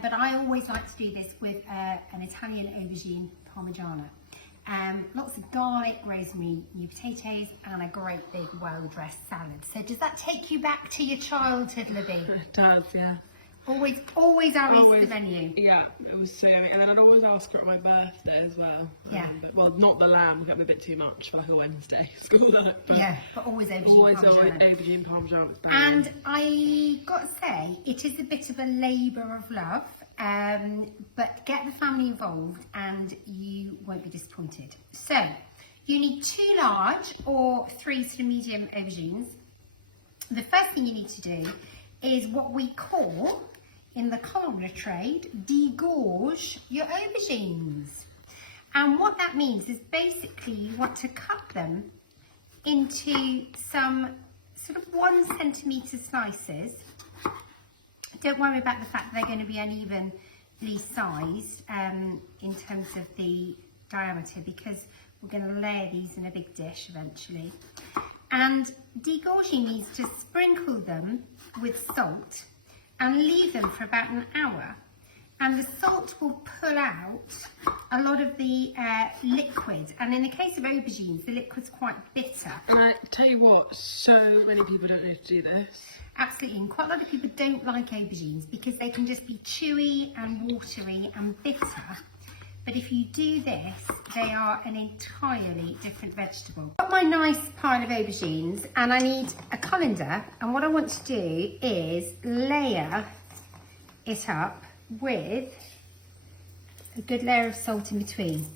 but I always like to do this with an Italian aubergine parmigiana. Lots of garlic, rosemary, new potatoes, and a great big well-dressed salad. So does that take you back to your childhood, Libby? It does, yeah. Always our Easter menu. Yeah, it was so yummy. And then I'd always ask for it at my birthday as well. Yeah. But, well, not the lamb, we got me a bit too much for like a Wednesday school night. But yeah, but always aubergine parmigiana. Aubergine parmigiana. And I got to say, it is a bit of a labour of love, but get the family involved and you won't be disappointed. So, you need 2 large or 3 sort of medium aubergines. The first thing you need to do is what we call, in the culinary trade, degorge your aubergines. And what that means is basically you want to cut them into some sort of 1 centimetre slices. Don't worry about the fact they're going to be unevenly sized in terms of the diameter, because we're going to layer these in a big dish eventually. And degorging means to sprinkle them with salt and leave them for about an hour. And the salt will pull out a lot of the liquid. And in the case of aubergines, the liquid's quite bitter. And I tell you what, so many people don't know to do this. Absolutely, and quite a lot of people don't like aubergines because they can just be chewy and watery and bitter. But if you do this, they are an entirely different vegetable. I've got my nice pile of aubergines and I need a colander, and what I want to do is layer it up with a good layer of salt in between.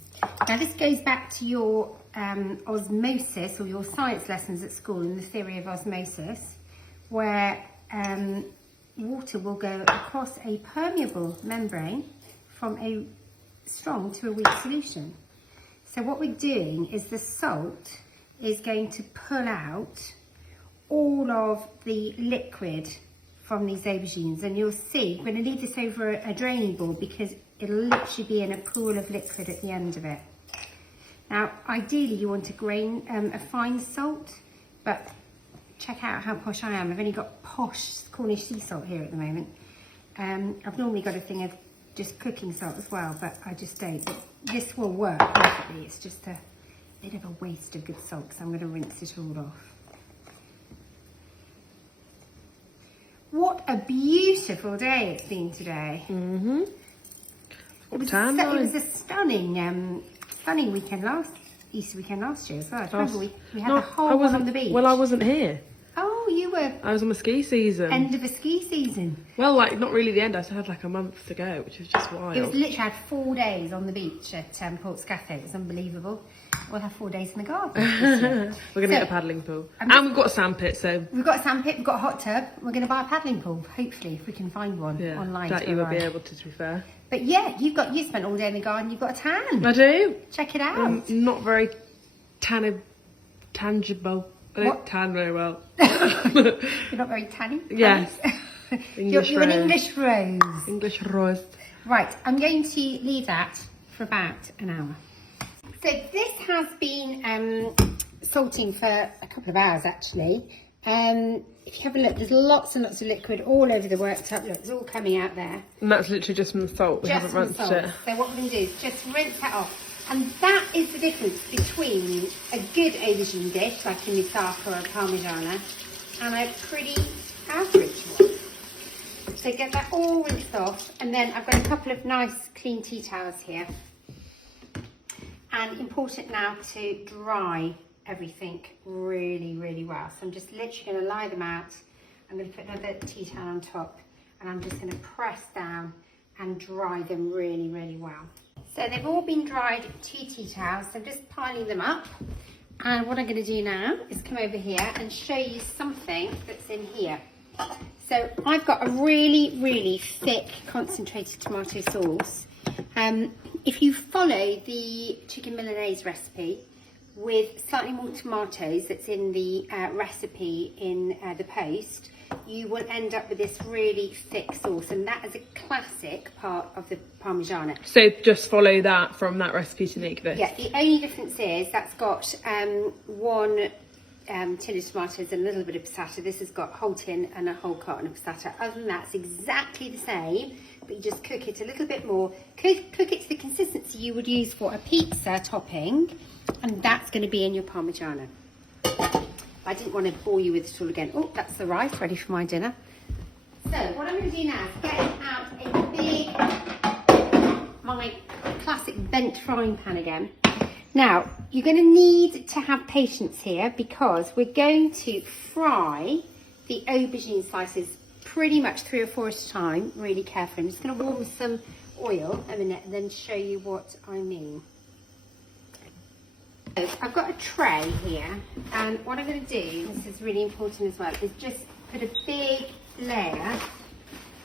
Now this goes back to your osmosis, or your science lessons at school in the theory of osmosis, where water will go across a permeable membrane from a strong to a weak solution. So what we're doing is the salt is going to pull out all of the liquid from these aubergines, and you'll see, we're going to leave this over a draining board because it'll literally be in a pool of liquid at the end of it. Now ideally you want a fine salt, but check out how posh I am. I've only got posh Cornish sea salt here at the moment. I've normally got a thing of just cooking salt as well, but I just don't. This will work perfectly. It's just a bit of a waste of good salt, so I'm going to rinse it all off. What a beautiful day it's been today. Mm-hmm. It was a stunning, stunning weekend Easter weekend last year as well. I remember we had the whole one on the beach. Well, I wasn't here. Oh, you were. I was on the ski season. End of a ski season. Well, like, not really the end. I still had like a month to go, which is just wild. It was literally, I had 4 days on the beach at Port Scaffe. It was unbelievable. We'll have 4 days in the garden. We're going to get a paddling pool. And we've got a sandpit, so... We've got a sandpit, we've got a hot tub. We're going to buy a paddling pool, hopefully, if we can find one online. That you will be able to be fair. But yeah, you spent all day in the garden, you've got a tan. I do. Check it out. Not very tangible. I don't tan very well. You're not very tanny? Yes. You're an English rose. English rose. Right, I'm going to leave that for about an hour. So this has been salting for a couple of hours actually. If you have a look, there's lots and lots of liquid all over the worktop. Look, it's all coming out there. And that's literally just from the salt. We haven't rinsed it. So what we're going to do is just rinse that off. And that is the difference between a good aubergine dish, like a moussaka or a parmigiana, and a pretty average one. So get that all rinsed off, and then I've got a couple of nice clean tea towels here. And important now to dry everything really, really well. So I'm just literally going to lie them out. I'm going to put another tea towel on top, and I'm just going to press down and dry them really, really well. So they've all been dried to tea towels, so I'm just piling them up. And what I'm going to do now is come over here and show you something that's in here. So I've got a really, really thick concentrated tomato sauce. If you follow the chicken Milanese recipe with slightly more tomatoes that's in the recipe in the post, you will end up with this really thick sauce, and that is a classic part of the Parmigiana. So just follow that from that recipe to make this? Yeah, the only difference is that's got 1 tin of tomatoes and a little bit of passata. This has got a whole tin and a whole carton of passata. Other than that, it's exactly the same, but you just cook it a little bit more. Cook it to the consistency you would use for a pizza topping, and that's going to be in your Parmigiana. I didn't want to bore you with it all again. Oh, that's the rice ready for my dinner. So what I'm going to do now is get out a big, my classic bent frying pan again. Now, you're going to need to have patience here because we're going to fry the aubergine slices pretty much 3 or 4 at a time, really carefully. I'm just going to warm some oil a minute and then show you what I mean. So I've got a tray here, and what I'm going to do, this is really important as well, is just put a big layer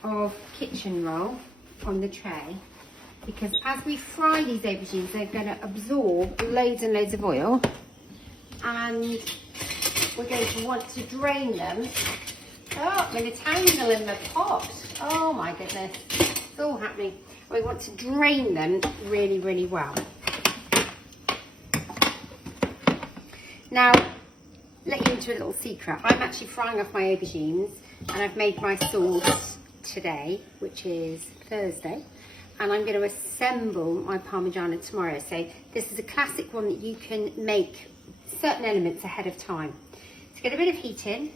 of kitchen roll on the tray, because as we fry these aubergines, they're going to absorb loads and loads of oil, and we're going to want to drain them. Oh, I'm going to tangle in the pot. Oh my goodness, it's all happening. We want to drain them really, really well. Now, let you into a little secret. I'm actually frying off my aubergines, and I've made my sauce today, which is Thursday, and I'm going to assemble my Parmigiana tomorrow. So this is a classic one that you can make certain elements ahead of time. So get a bit of heat in,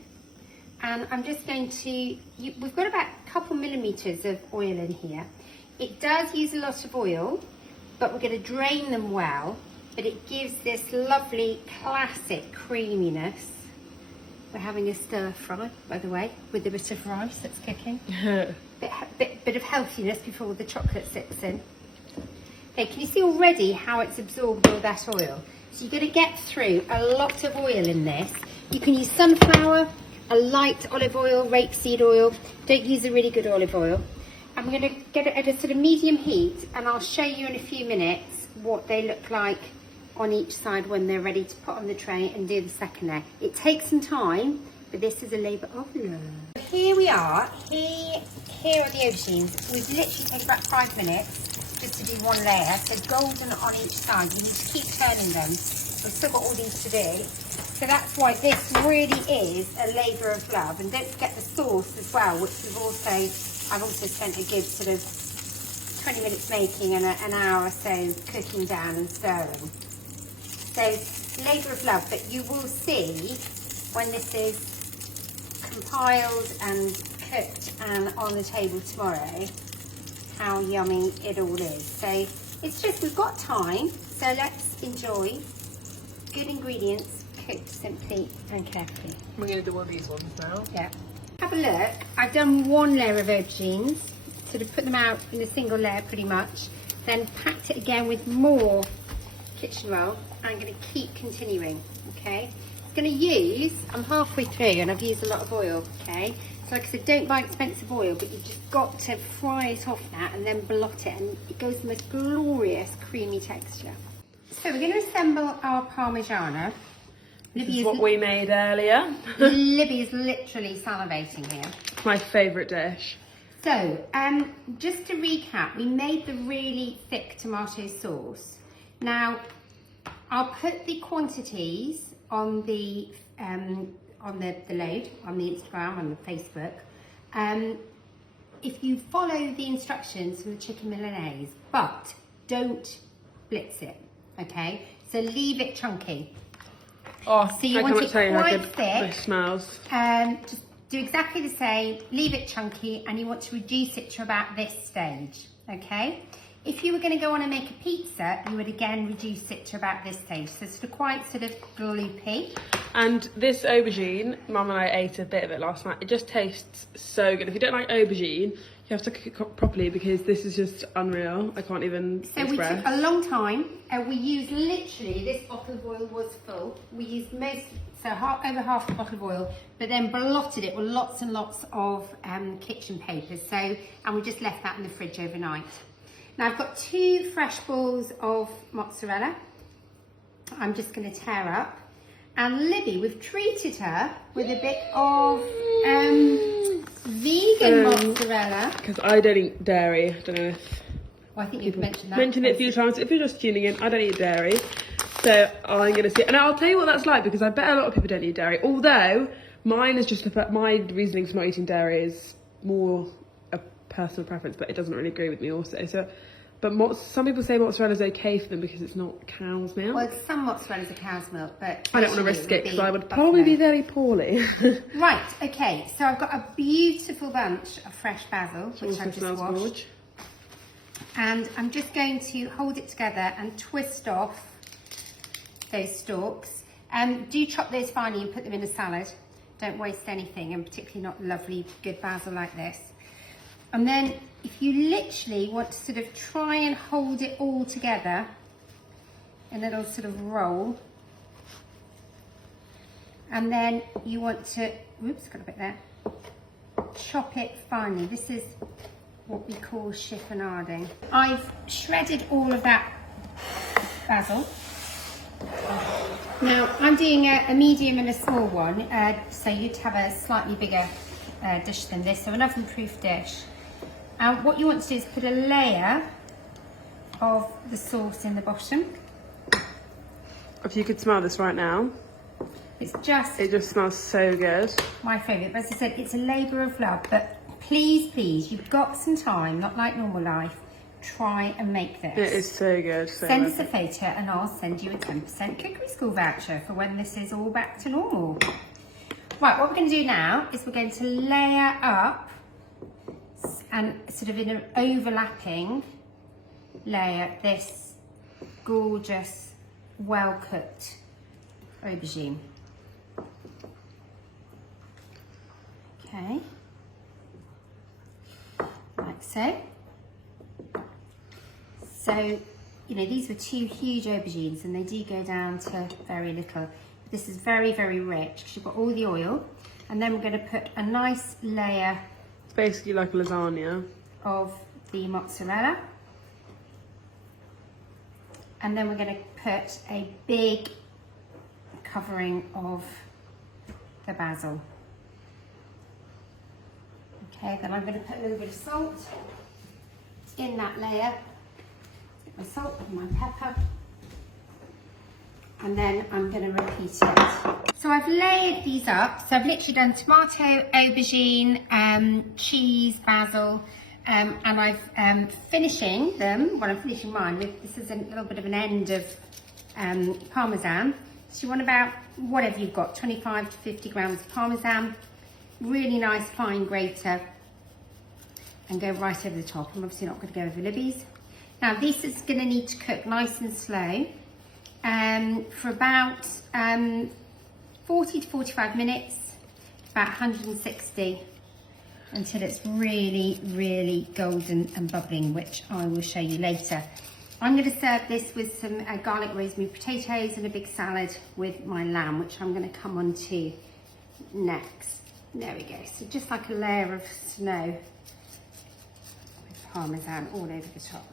and I'm just going to, we've got about a couple millimeters of oil in here. It does use a lot of oil, but we're going to drain them well, but it gives this lovely classic creaminess. We're having a stir fry, by the way, with a bit of rice that's cooking. bit of healthiness before the chocolate sits in. Okay, can you see already how it's absorbed all that oil? So you're going to get through a lot of oil in this. You can use sunflower, a light olive oil, rapeseed oil. Don't use a really good olive oil. I'm going to get it at a sort of medium heat, and I'll show you in a few minutes what they look like on each side when they're ready to put on the tray and do the second layer. It takes some time, but this is a labour of love. Here we are. Here are the aubergines. We've literally taken about 5 minutes just to do one layer. So golden on each side. You need to keep turning them. We've still got all these to do. So that's why this really is a labour of love. And don't forget the sauce as well, which I've also spent a good sort of 20 minutes making and an hour or so cooking down and stirring. So labour of love, but you will see when this is compiled and cooked and on the table tomorrow how yummy it all is. So it's just, we've got time, so let's enjoy good ingredients cooked simply and carefully. We're going to do one of these ones now. Yeah. Have a look. I've done one layer of aubergines, sort of put them out in a single layer pretty much, then packed it again with more kitchen roll. I'm going to keep continuing, okay? I'm going to use, I'm halfway through and I've used a lot of oil, okay? So like I said, don't buy expensive oil, but you've just got to fry it off that and then blot it, and it goes the most glorious creamy texture. So we're going to assemble our Parmigiana. This is what we made earlier. Libby is literally salivating here. My favourite dish. So, just to recap, we made the really thick tomato sauce. Now, I'll put the quantities on the load, on the Instagram, on the Facebook. If you follow the instructions from the chicken Milanese, but don't blitz it, okay? So leave it chunky. Oh, so you want it quite thick. It smells. Just do exactly the same, leave it chunky, and you want to reduce it to about this stage, okay? If you were going to go on and make a pizza, you would again reduce it to about this stage. So it's quite sort of gloopy. And this aubergine, Mum and I ate a bit of it last night. It just tastes so good. If you don't like aubergine, you have to cook it properly because this is just unreal. I can't even express. We took a long time. We used literally, this bottle of oil was full. We used over half the bottle of oil, but then blotted it with lots and lots of kitchen papers. And we just left that in the fridge overnight. Now I've got 2 fresh balls of mozzarella. I'm just going to tear up. And Libby, we've treated her with a bit of vegan mozzarella. Because I don't eat dairy. I don't know if I think you've mentioned that. Mentioned it a few times. If you're just tuning in, I don't eat dairy. So I'm going to see. And I'll tell you what that's like, because I bet a lot of people don't eat dairy. Although mine is just, my reasoning for not eating dairy is more personal preference, but it doesn't really agree with me also. So, but some people say mozzarella's okay for them because it's not cow's milk. Well, some mozzarella's are cow's milk, but I don't want to risk it because I would buffalo. probably be very poorly. Right, okay, so I've got a beautiful bunch of fresh basil, which Also I've just smells washed. gorge. And I'm just going to hold it together and twist off those stalks. Do chop those finely and put them in a salad. Don't waste anything, and particularly not lovely, good basil like this. And then if you literally want to sort of try and hold it all together in a little sort of roll, and then you want to, oops, got a bit there, chop it finely. This is what we call chiffonading. I've shredded all of that basil. Now I'm doing a medium and a small one, so you'd have a slightly bigger dish than this, so an oven-proof dish. What you want to do is put a layer of the sauce in the bottom. If you could smell this right now, It just smells so good. my favourite. But as I said, it's a labour of love, but please, you've got some time, not like normal life, try and make this. It is so good. So Send us a photo and I'll send you a 10% cookery school voucher for when this is all back to normal. Right, what we're going to do now is we're going to layer up and sort of in an overlapping layer this gorgeous, well-cooked aubergine. Okay, like so. So, you know, these were 2 huge aubergines and they do go down to very little. This is very, very rich because you've got all the oil. And then we're going to put a nice layer. It's basically like a lasagna. Of the mozzarella. And then we're going to put a big covering of the basil. Okay, then I'm going to put a little bit of salt in that layer. My salt and my pepper, and then I'm going to repeat it. So I've layered these up. So I've literally done tomato, aubergine, cheese, basil, and I'm finishing them. Well, I'm finishing mine with, this is a little bit of an end of parmesan. So you want about whatever you've got, 25 to 50 grams of parmesan, really nice fine grater, and go right over the top. I'm obviously not going to go over Libby's. Now this is going to need to cook nice and slow for about 40 to 45 minutes, about 160, until it's really, really golden and bubbling, which I will show you later. I'm going to serve this with some garlic rosemary potatoes and a big salad with my lamb, which I'm going to come on to next. There we go. So just like a layer of snow with parmesan all over the top.